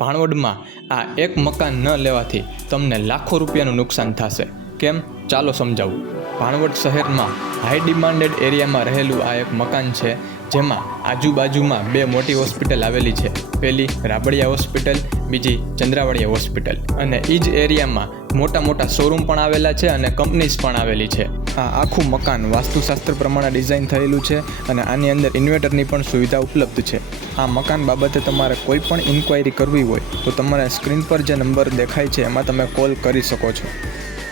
ભાણવડમાં આ એક મકાન ન લેવાથી તમને લાખો રૂપિયાનું નુકસાન થશે. કેમ? ચાલો સમજાવું. ભાણવડ શહેરમાં હાઈ ડિમાન્ડેડ એરિયામાં રહેલું આ એક મકાન છે, જેમાં આજુબાજુમાં બે મોટી હોસ્પિટલ આવેલી છે. પહેલી રાબડિયા હોસ્પિટલ, બીજી ચંદ્રાવડિયા હોસ્પિટલ. અને એ જ એરિયામાં મોટા મોટા શોરૂમ પણ આવેલા છે અને કંપનીઝ પણ આવેલી છે. આ આખું મકાન વાસ્તુશાસ્ત્ર પ્રમાણે ડિઝાઇન થયેલું છે અને આની અંદર ઇન્વર્ટરની પણ સુવિધા ઉપલબ્ધ છે. આ મકાન બાબતે તમારે કોઈ પણ ઇન્ક્વાયરી કરવી હોય તો તમારે સ્ક્રીન પર જે નંબર દેખાય છે એમાં તમે કોલ કરી શકો છો.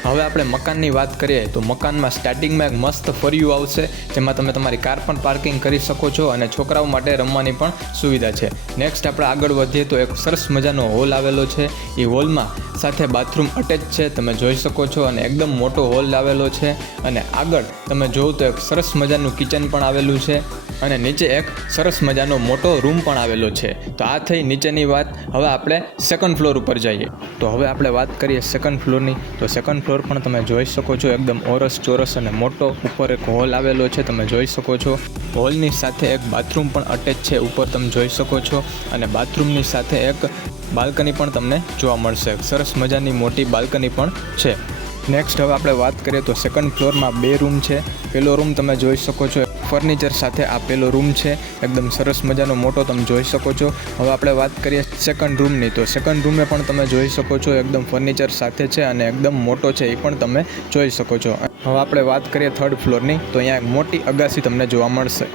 હવે આપણે મકાનની વાત કરીએ તો મકાનમાં સ્ટાર્ટિંગમાં એક મસ્ત ફરિયું આવશે, જેમાં તમે તમારી કાર પણ પાર્કિંગ કરી શકો છો અને છોકરાઓ માટે રમવાની પણ સુવિધા છે. નેક્સ્ટ આપણે આગળ વધીએ તો એક સરસ મજાનો હોલ આવેલો છે. એ હોલમાં સાથે બાથરૂમ અટેચ છે, તમે જોઈ શકો છો અને એકદમ મોટો હોલ આવેલો છે. અને આગળ તમે જોવો તો એક સરસ મજાનું કિચન પણ આવેલું છે અને નીચે એક સરસ મજાનો મોટો રૂમ પણ આવેલો છે. તો આ થઈ નીચેની વાત. હવે આપણે સેકન્ડ ફ્લોર ઉપર જઈએ. તો હવે આપણે વાત કરીએ સેકન્ડ ફ્લોરની તો સેકન્ડ ફ્લોર પણ તમે જોઈ શકો છો. એકદમ ઓરસ ચોરસ અને મોટો ઉપર એક હોલ આવેલો છે, તમે જોઈ શકો છો. હોલની સાથે એક બાથરૂમ પણ અટેચ છે, ઉપર તમે જોઈ શકો છો. અને બાથરૂમની સાથે એક બાલ્કની પણ તમને જોવા મળશે. સરસ મજાની મોટી બાલ્કની પણ છે. નેક્સ્ટ હવે આપણે વાત કરીએ તો સેકન્ડ ફ્લોરમાં બે રૂમ છે. પેલો રૂમ તમે જોઈ શકો છો ફર્નિચર સાથે આપેલો રૂમ છે. એકદમ સરસ મજાનો મોટો તમે જોઈ શકો છો. હવે આપણે વાત કરીએ સેકન્ડ રૂમની તો સેકન્ડ રૂમે પણ તમે જોઈ શકો છો, એકદમ ફર્નિચર સાથે છે અને એકદમ મોટો છે એ પણ તમે જોઈ શકો છો. હવે આપણે વાત કરીએ થર્ડ ફ્લોરની તો અહીંયા મોટી અગાસી તમને જોવા મળશે.